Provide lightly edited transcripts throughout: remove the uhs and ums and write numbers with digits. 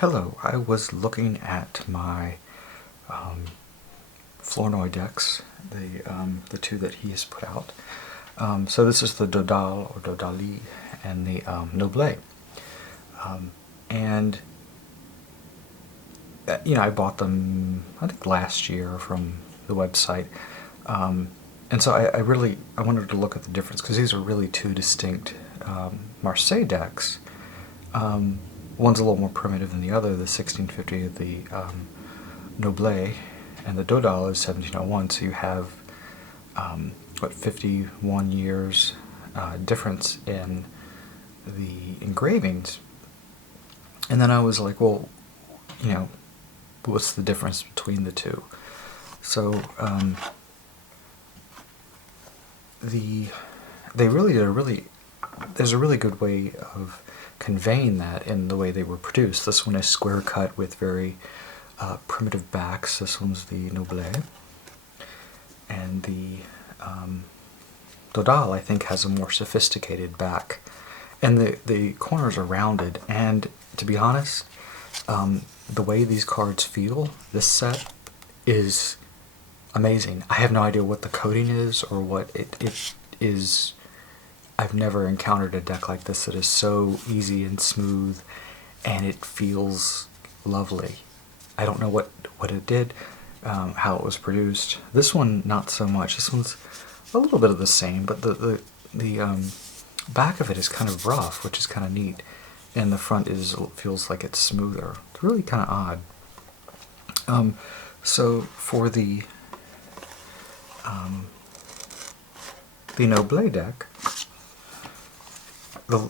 Hello, I was looking at my Flornoy decks, the two that he has put out. So this is the Dodal or Dodali and the Noblet. And I bought them I think last year from the website. And so I wanted to look at the difference because these are really two distinct Marseille decks. One's a little more primitive than the other, the 1650 of the Noblet, and the Dodal is 1701, so you have, 51 years difference in the engravings. And then I was like, well, what's the difference between the two? So, there's a really good way of conveying that in the way they were produced. This one is square cut with very primitive backs. This one's the Noblet. And the Dodal, I think, has a more sophisticated back. And the corners are rounded. And to be honest, the way these cards feel, this set, is amazing. I have no idea what the coating is or what it is. I've never encountered a deck like this that is so easy and smooth, and it feels lovely. I don't know what it did, how it was produced. This one, not so much. This one's a little bit of the same, but the back of it is kind of rough, which is kind of neat, and the front feels like it's smoother. It's really kind of odd. So for the Noblet deck,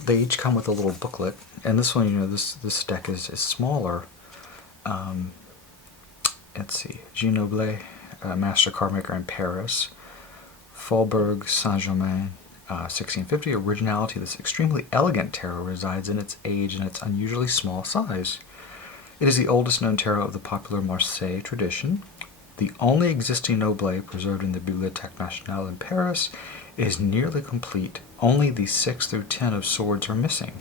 they each come with a little booklet, and this one, this deck is smaller. Let's see, Jean Noblet, master card maker in Paris, Faubourg Saint-Germain, 1650. Originality. This extremely elegant tarot resides in its age and its unusually small size. It is the oldest known tarot of the popular Marseille tradition. The only existing Noblet preserved in the Bibliothèque Nationale in Paris is nearly complete. Only the 6 through 10 of swords are missing.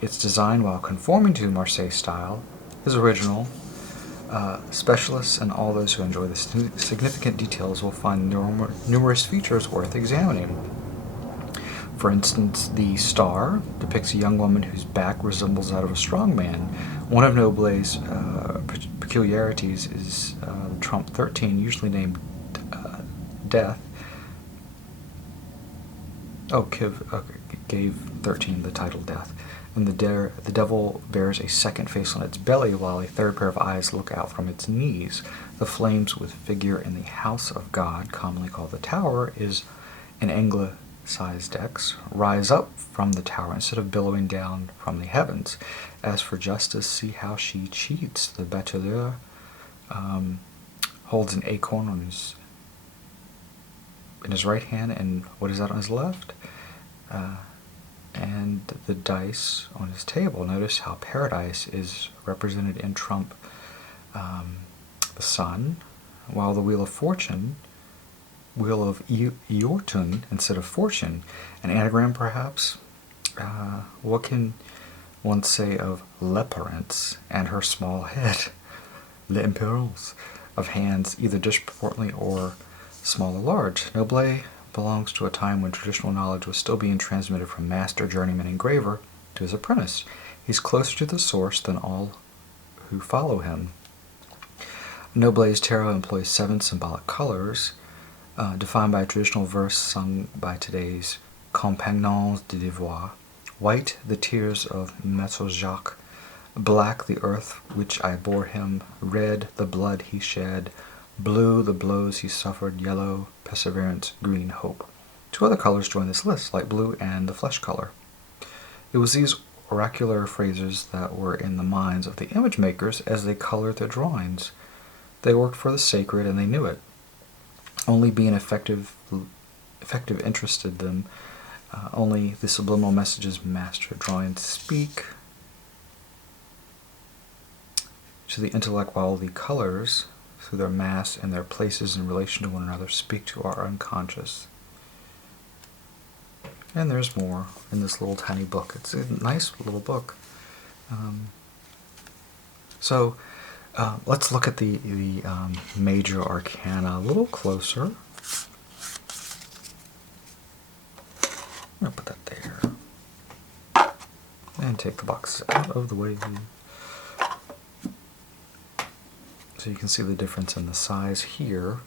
Its design, while conforming to Marseille style, is original. Specialists and all those who enjoy the significant details will find numerous features worth examining. For instance, the star depicts a young woman whose back resembles that of a strong man. One of Noblet's peculiarities is the trump 13, usually named Death. Gave 13 the title Death. And the devil bears a second face on its belly, while a third pair of eyes look out from its knees. The flames with figure in the house of God, commonly called the tower, is an anglicized decks, rise up from the tower instead of billowing down from the heavens. As for justice, see how she cheats. The bateleur holds an acorn in his right hand, and what is that on his left? And the dice on his table. Notice how paradise is represented in trump the sun, while the wheel of fortune, wheel of Iortun instead of fortune, an anagram perhaps. What can one say of L'Eperance and her small head? L'Imperance of hands either disproportionately or small or large. Noblet belongs to a time when traditional knowledge was still being transmitted from master journeyman engraver to his apprentice. He's closer to the source than all who follow him. Noblet's tarot employs 7 symbolic colors, defined by traditional verse sung by today's compagnons de devoir. White, the tears of Maître Jacques. Black, the earth which I bore him. Red, the blood he shed. Blue, the blows he suffered. Yellow, perseverance. Green, hope. 2 other colors join this list, light blue and the flesh color. It was these oracular phrases that were in the minds of the image makers as they colored their drawings. They worked for the sacred, and they knew it. Only being effective interested them. Only the subliminal messages master drawings speak to the intellect, while the colors, through their mass and their places in relation to one another, speak to our unconscious. And there's more in this little tiny book. It's a nice little book. So let's look at the major arcana a little closer. I'm going to put that there. And take the boxes out of the way. So you can see the difference in the size here.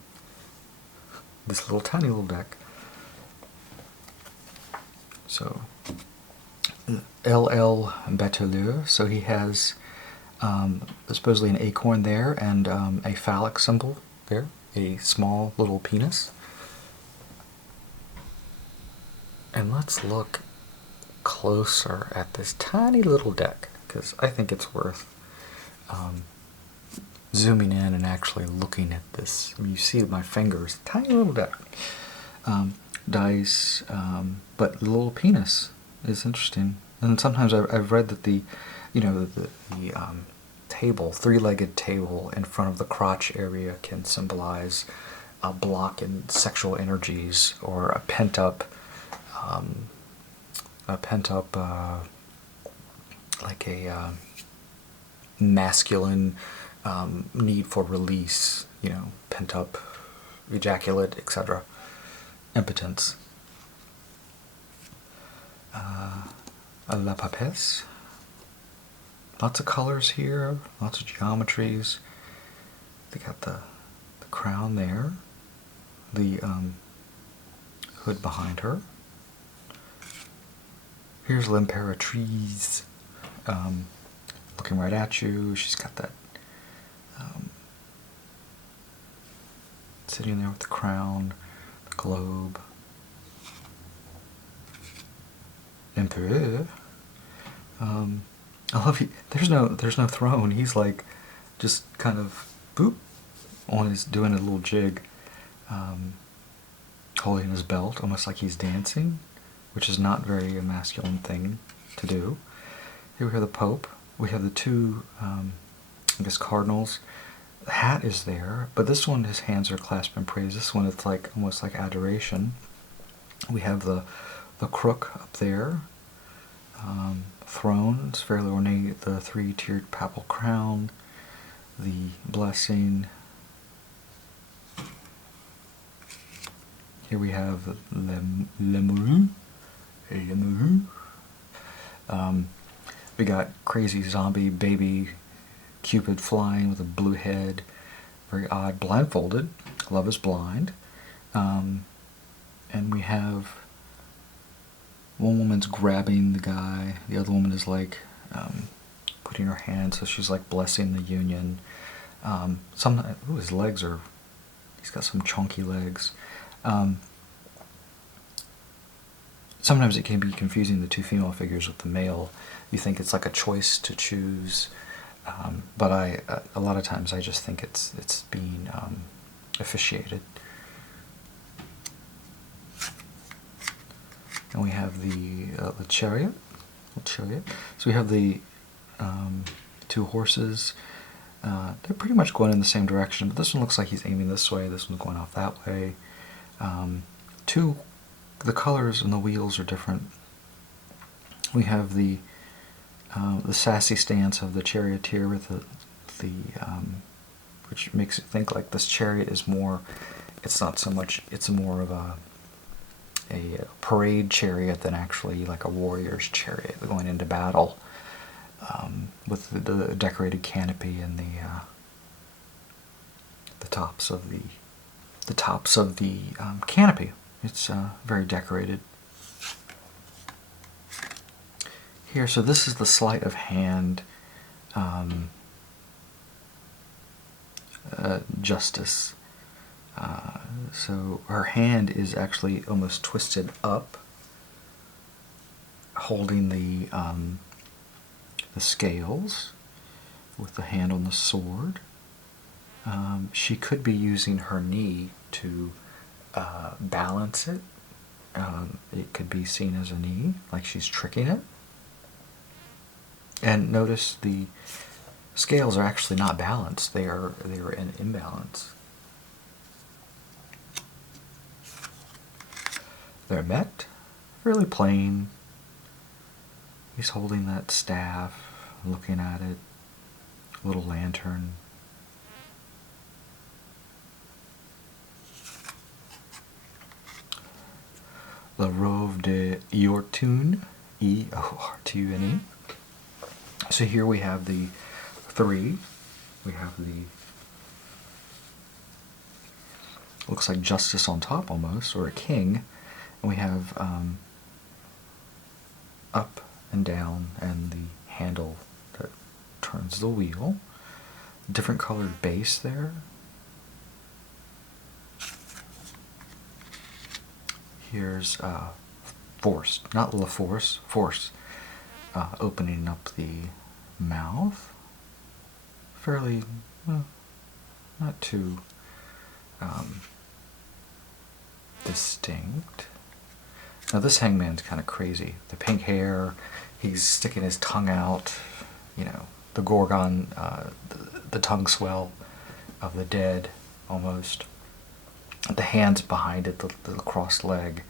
This little tiny little deck. So L.L. Bateleur, so he has supposedly an acorn there and a phallic symbol there, a small little penis. And let's look closer at this tiny little deck, because I think it's worth zooming in and actually looking at this. I mean, you see my fingers, tiny little deck. Dice, but the little penis is interesting. And sometimes I've read that the table, three-legged table in front of the crotch area can symbolize a block in sexual energies or a pent-up like a masculine need for release, pent-up ejaculate, etc. Impotence. La papesse. Lots of colors here, lots of geometries. They got the crown there, the hood behind her. Here's l'Impératrice, looking right at you. She's got that sitting there with the crown, the globe. Empereur. I love he. There's no throne. He's like just kind of boop on his doing a little jig, holding his belt, almost like he's dancing, which is not very a masculine thing to do. Here we have the Pope. We have the two, I guess, cardinals. The hat is there, but this one, his hands are clasped in praise. This one, it's like almost like adoration. We have the crook up there. Throne, it's fairly ornate. The three-tiered papal crown. The blessing. Here we have Lemuru. We got crazy zombie baby Cupid flying with a blue head. Very odd. Blindfolded. Love is blind. And we have one woman's grabbing the guy. The other woman is like putting her hand, so she's like blessing the union. His legs are. He's got some chunky legs. Sometimes it can be confusing, the two female figures with the male. You think it's like a choice to choose, but a lot of times I just think it's being officiated. And we have the chariot. So we have the two horses. They're pretty much going in the same direction, but this one looks like he's aiming this way. This one's going off that way. The colors and the wheels are different. We have the sassy stance of the charioteer with the which makes it think like this chariot is more. It's not so much. It's more of a parade chariot than actually like a warrior's chariot going into battle, with the decorated canopy and the tops of the canopy. It's very decorated. Here, so this is the sleight of hand justice. So her hand is actually almost twisted up, holding the scales with the hand on the sword. She could be using her knee to balance it. It could be seen as a knee, like she's tricking it. And notice the scales are actually not balanced; they are in imbalance. They're met, fairly plain. He's holding that staff, looking at it. little lantern. La Rove de Yortune, E-O-R-T-U-N-E. So here we have the 3. We have the, looks like justice on top almost, or a king. And we have up and down, and the handle that turns the wheel. Different colored base there. Here's Force, not La Force, Force, opening up the mouth. Fairly, well, not too distinct. Now this hangman's kind of crazy. The pink hair, he's sticking his tongue out, you know, the Gorgon, the tongue swell of the dead, almost. The hands behind it, the crossed leg.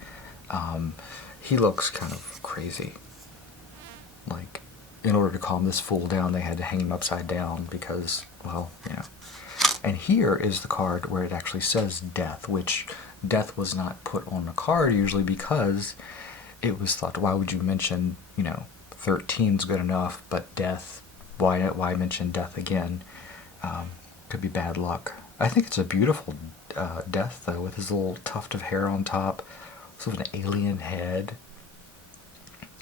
He looks kind of crazy. Like, in order to calm this fool down, they had to hang him upside down because, well, you know. And here is the card where it actually says death, which death was not put on the card usually because it was thought, why would you mention, you know, 13's good enough, but death, why mention death again? Could be bad luck. I think it's a beautiful death, though, with his little tuft of hair on top, sort of an alien head.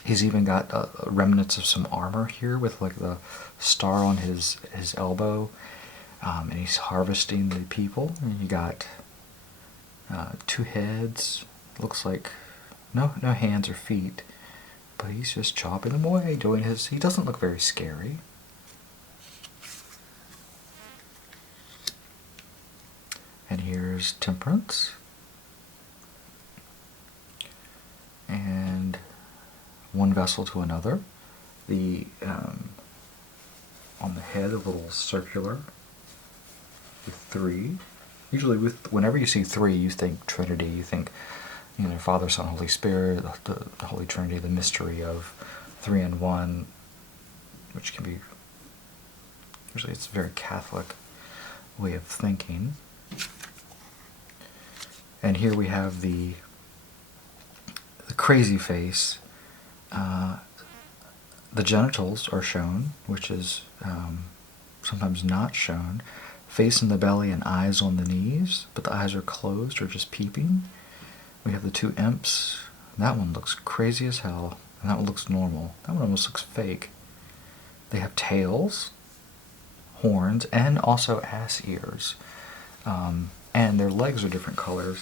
He's even got remnants of some armor here with like the star on his elbow, and he's harvesting the people. And you got 2 heads. Looks like no hands or feet, but he's just chopping them away, doing his. He doesn't look very scary. And here's Temperance. And one vessel to another. The on the head, a little circular with 3. Usually, whenever you see 3, you think Trinity. You think, you know, Father, Son, Holy Spirit, the Holy Trinity, the mystery of 3 in 1, which can be usually it's a very Catholic way of thinking. And here we have the crazy face. The genitals are shown, which is sometimes not shown. Face in the belly and eyes on the knees, but the eyes are closed or just peeping. We have the 2 imps. That one looks crazy as hell, and that one looks normal. That one almost looks fake. They have tails, horns, and also ass ears. And their legs are different colors.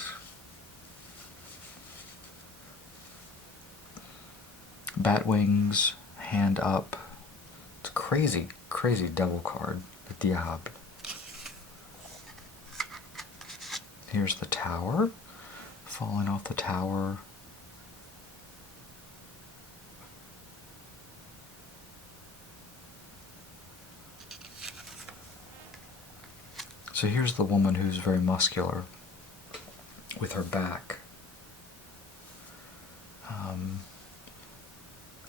Bat wings, hand up. It's a crazy, crazy devil card. The Diable. Here's the tower. Falling off the tower. So here's the woman who's very muscular with her back.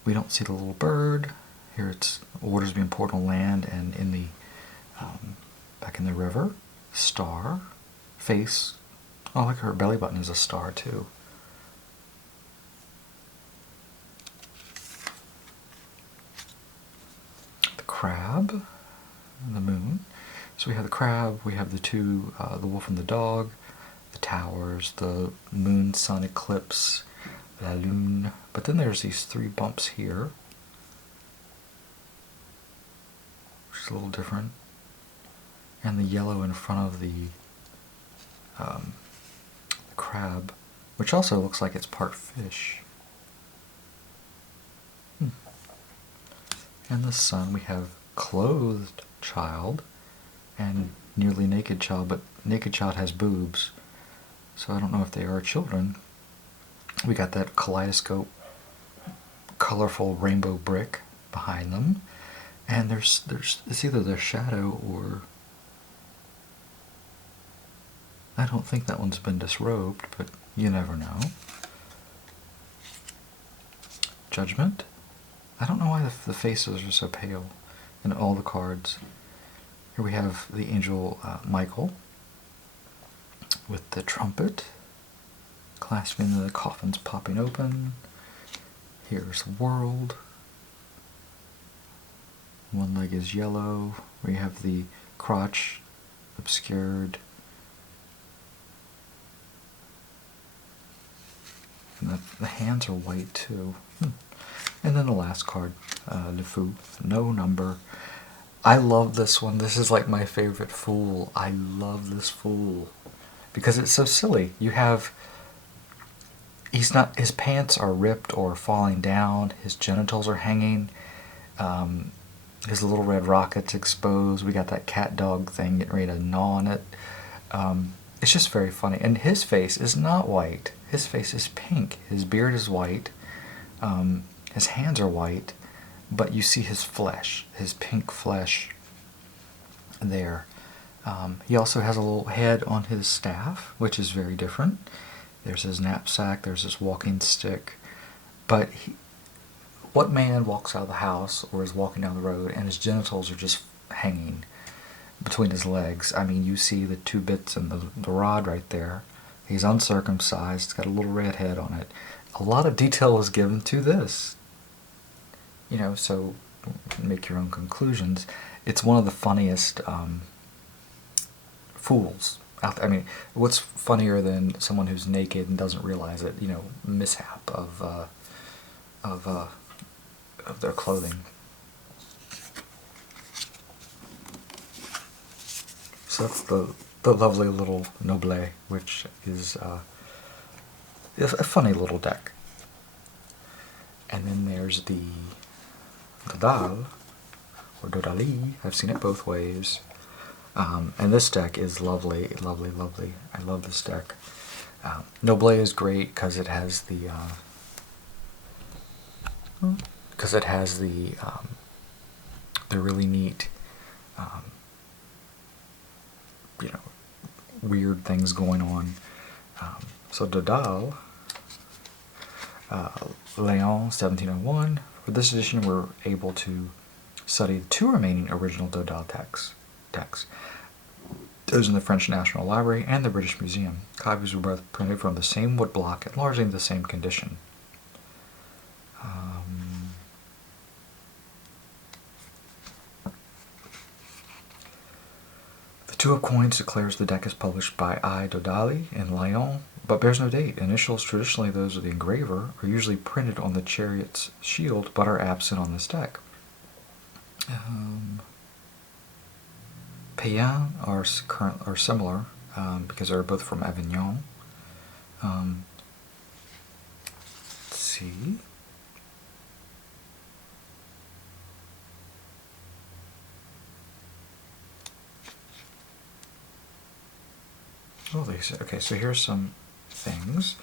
We don't see the little bird. Here it's orders being poured on land and in the back in the river. Star. Face. Oh, like her belly button is a star too. The crab. The moon. So we have the crab, we have the 2, the wolf and the dog, the towers, the moon, sun eclipse, la lune. But then there's these 3 bumps here, which is a little different. And the yellow in front of the crab, which also looks like it's part fish. And the sun, we have clothed child and nearly naked child, but naked child has boobs, so I don't know if they are children. We got that kaleidoscope, colorful rainbow brick behind them, and there's it's either their shadow or I don't think that one's been disrobed, but you never know. Judgment. I don't know why the faces are so pale in all the cards. Here we have the angel Michael with the trumpet, clasping the coffins popping open. Here's the world. One leg is yellow. We have the crotch obscured. And the hands are white too. And then the last card, Le Fou, no number. I love this one. This is like my favorite fool. I love this fool because it's so silly. You have, his pants are ripped or falling down. His genitals are hanging. His little red rocket's exposed. We got that cat dog thing getting ready to gnaw on it. It's just very funny. And his face is not white. His face is pink. His beard is white. His hands are white. But you see his flesh, his pink flesh there. He also has a little head on his staff, which is very different. There's his knapsack, there's his walking stick. But what man walks out of the house or is walking down the road and his genitals are just hanging between his legs? I mean, you see the two bits and the rod right there. He's uncircumcised, got a little red head on it. A lot of detail is given to this. You know, so make your own conclusions. It's one of the funniest fools out there. I mean, what's funnier than someone who's naked and doesn't realize it? You know, mishap of their clothing. So that's the lovely little Noblet, which is a funny little deck. And then there's the Dodal, or Dodali. I've seen it both ways. And this deck is lovely, lovely, lovely. I love this deck. Noblet is great because it has the really neat, you know, weird things going on. So Dodal, Leon 1701. For this edition, we're able to study the two remaining original Dodal texts. Those in the French National Library and the British Museum. Copies were both printed from the same woodblock and largely in the same condition. The Two of Coins declares the deck is published by I. Dodali in Lyon, but bears no date. Initials, traditionally those of the engraver, are usually printed on the Chariot's shield, but are absent on this deck. Païens are similar because they're both from Avignon. Let's see. Oh, they say, okay, so here's some things.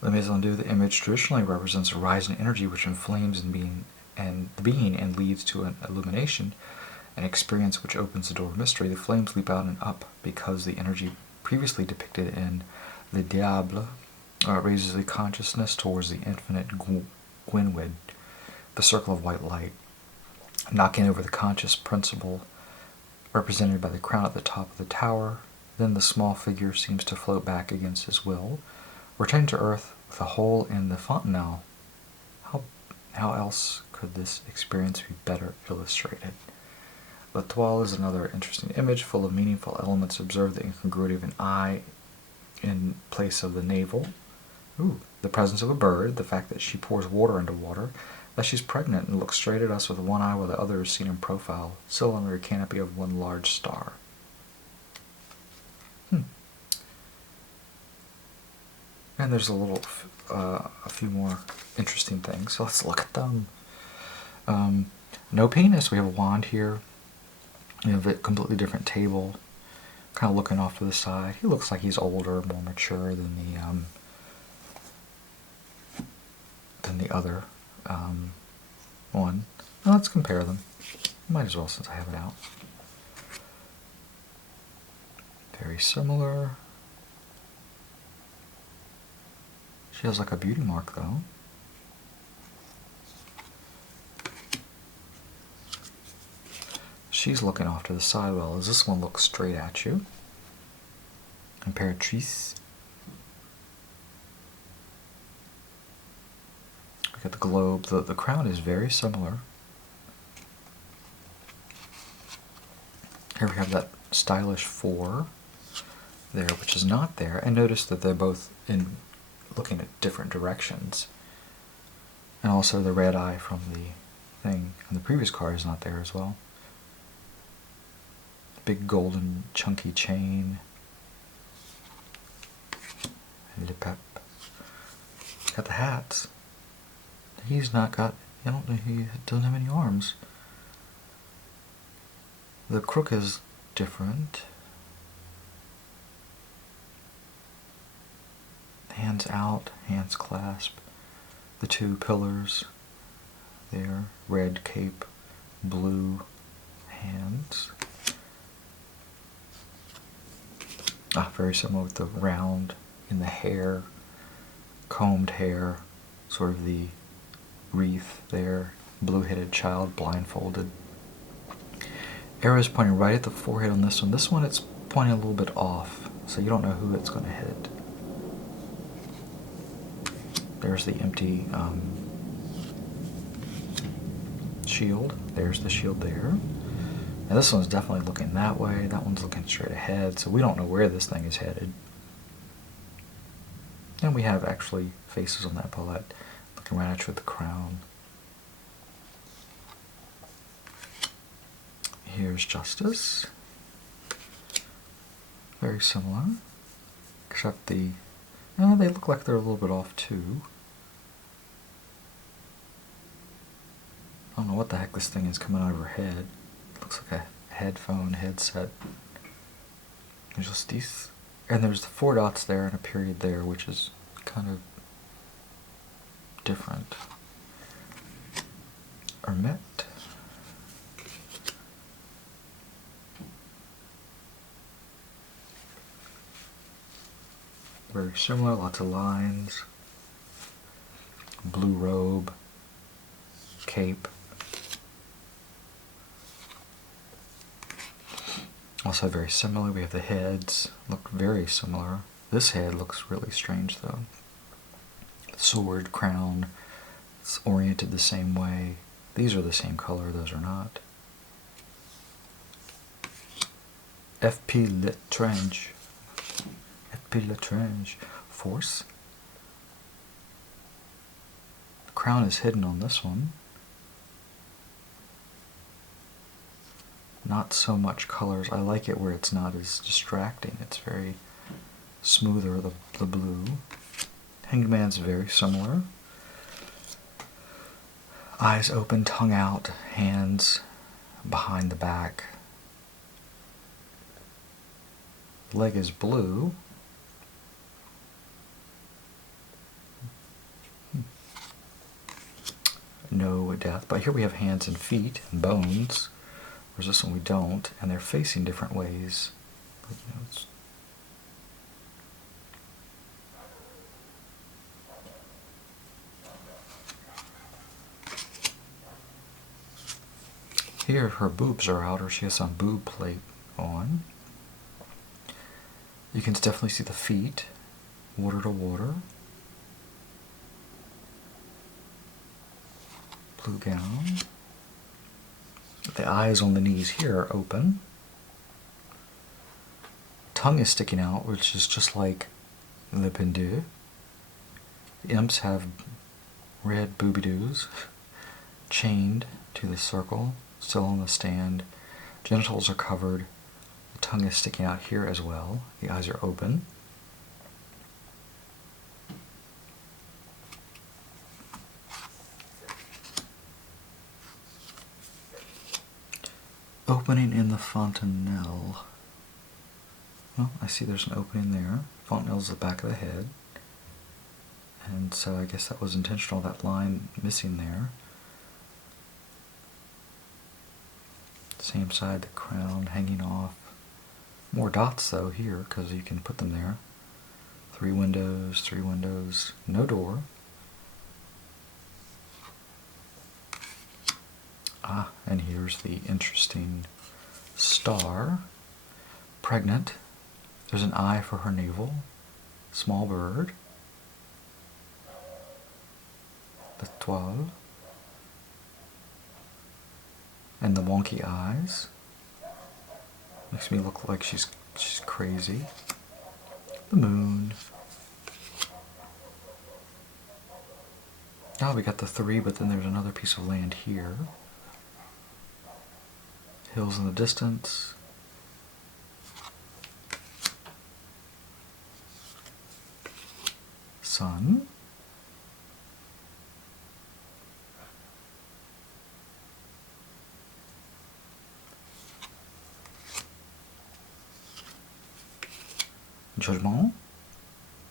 The Maison du, the image, traditionally represents a rise in energy which inflames the being and leads to an illumination, an experience which opens the door of mystery. The flames leap out and up because the energy previously depicted in Le Diable raises the consciousness towards the infinite Gwynwyd, the circle of white light, knocking over the conscious principle represented by the crown at the top of the tower. Then the small figure seems to float back against his will, returning to earth with a hole in the fontanelle. How else could this experience be better illustrated? L'Etoile is another interesting image full of meaningful elements. Observe the incongruity of an eye in place of the navel. Ooh, the presence of a bird, the fact that she pours water into water, that she's pregnant and looks straight at us with one eye while the other is seen in profile, still under a canopy of one large star. And there's a few more interesting things, so let's look at them. No penis. We have a wand here. We have a completely different table, kind of looking off to the side. He looks like he's older, more mature than the other one. Well, let's compare them. Might as well since I have it out. Very similar. She has like a beauty mark though. She's looking off to the side well as this one looks straight at you. Imperatrice. We got the globe. The crown is very similar. Here we have that stylish 4 there, which is not there. And notice that they're both looking at different directions. And also the red eye from the thing on the previous card is not there as well. Big golden chunky chain. Le Pep. Got the hats. He's not got, I don't know, he doesn't have any arms. The crook is different. Hands out, hands clasp. The 2 pillars there. Red cape, blue hands. Very similar with the round in the hair, combed hair, sort of the wreath there, blue-headed child, blindfolded. Arrow's pointing right at the forehead on this one. This one it's pointing a little bit off, so you don't know who it's going to hit. There's the empty shield. There's the shield there. Now this one's definitely looking that way. That one's looking straight ahead, so we don't know where this thing is headed. And we have actually faces on that bullet looking right at you with the crown. Here's Justice. Very similar. Except they look like they're a little bit off too. I don't know what the heck this thing is coming out of her head. It looks like a headphone, headset. There's Justice. And there's the 4 dots there and a period there, which is kind of different. Hermit. Very similar, lots of lines. Blue robe, cape. Also very similar, we have the heads, look very similar. This head looks really strange though. Sword, crown, it's oriented the same way. These are the same color, those are not. F.P. Letrange. F.P. Letrange. Force. The crown is hidden on this one. Not so much colors. I like it where it's not as distracting. It's very smoother, the blue. Hangman's very similar. Eyes open, tongue out, hands behind the back. Leg is blue. No death. But here we have hands and feet and bones. Whereas this one we don't. And they're facing different ways. But, you know, it's here her boobs are out, or she has some boob plate on. You can definitely see the feet, water to water. Blue gown. The eyes on the knees here are open. Tongue is sticking out, which is just like Le Pendu. The imps have red booby-doos, chained to the circle, still on the stand. Genitals are covered. The tongue is sticking out here as well. The eyes are open. Opening in the fontanelle. Well, I see there's an opening there. Fontanelle's the back of the head. And so I guess that was intentional, that line missing there. Same side, the crown hanging off. More dots though here, because you can put them there. 3 windows, no door. Ah, and here's the interesting star. Pregnant. There's an eye for her navel. Small bird. L'étoile. And the wonky eyes. Makes me look like she's crazy. The moon. Now we got the 3, but then there's another piece of land here. Hills in the distance. Sun.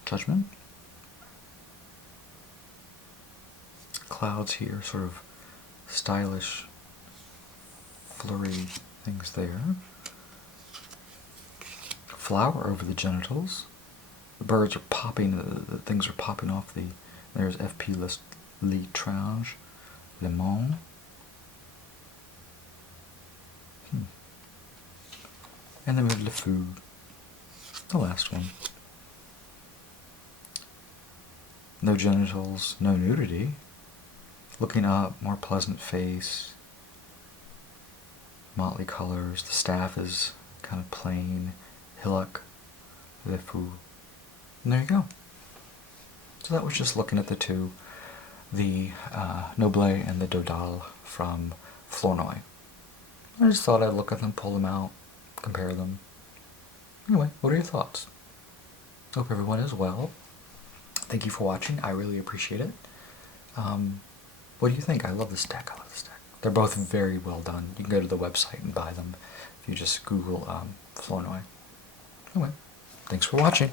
Judgment. Clouds here, sort of stylish, flurry things there. Flower over the genitals. The birds are popping, the things are popping off the... There's FP l'étrange, le monde. And then we have le fou, the last one. No genitals, no nudity. Looking up, more pleasant face. Motley colors. The staff is kind of plain. Hillock, le fou. And there you go. So that was just looking at the two, the Noblet and the Dodal from Flornoy. I just thought I'd look at them, pull them out, compare them. Anyway, what are your thoughts? Hope everyone is well. Thank you for watching. I really appreciate it. What do you think? I love this deck. They're both very well done. You can go to the website and buy them if you just Google Flornoy. Anyway, thanks for watching.